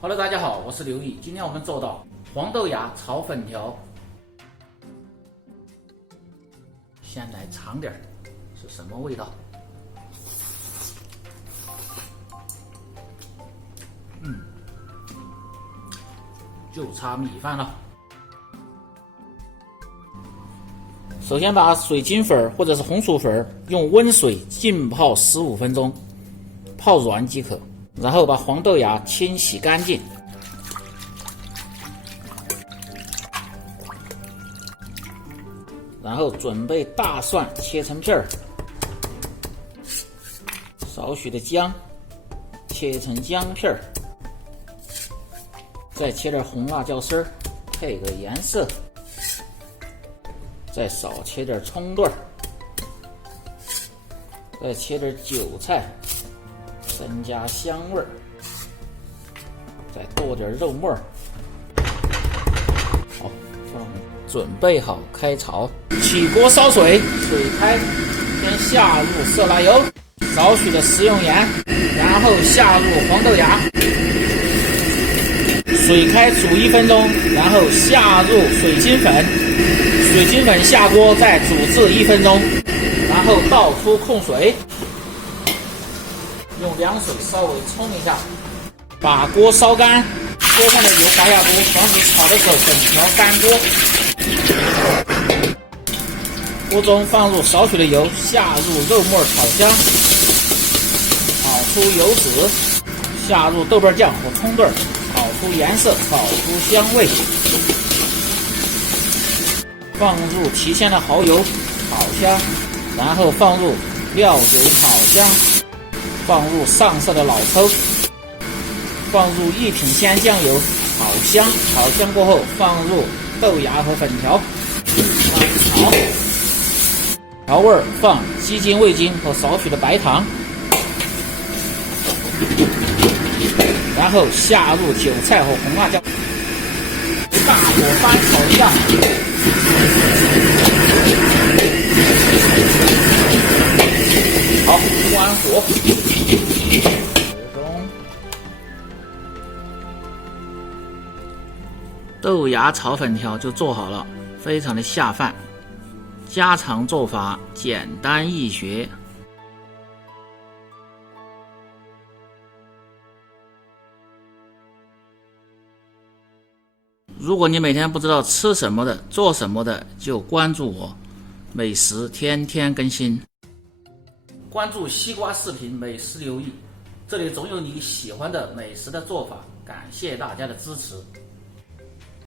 Hello， 大家好，我是刘毅。今天我们做到黄豆芽炒粉条。先来尝点是什么味道？就差米饭了。首先把水晶粉或者是红薯粉用温水浸泡15分钟，泡软即可。然后把黄豆芽清洗干净，然后准备大蒜切成片儿，少许的姜切成姜片儿，再切点红辣椒丝儿配个颜色，再少切点葱段，再切点韭菜增加香味儿，再剁点肉末儿。好，准备好开炒。起锅烧水，水开，先下入色拉油，少许的食用盐，然后下入黄豆芽。水开煮1分钟，然后下入水晶粉，水晶粉下锅再煮至1分钟，然后倒出控水。用凉水稍微冲一下，把锅烧干，锅上的油下锅，防止炒的时候粉条干锅。锅中放入少许的油，下入肉末炒香，炒出油脂，下入豆瓣酱和葱段，炒出颜色，炒出香味。放入提鲜的蚝油，炒香，然后放入料酒炒香。放入上色的老抽，放入1品鲜酱油，炒香。炒香过后，放入豆芽和粉条，翻炒。调味放鸡精、味精和少许的白糖，然后下入韭菜和红辣椒，大火翻炒一下。好，关火。豆芽炒粉条就做好了，非常的下饭。家常做法，简单易学。如果你每天不知道吃什么的、做什么的，就关注我，美食天天更新。关注西瓜视频美食留意，这里总有你喜欢的美食的做法。感谢大家的支持。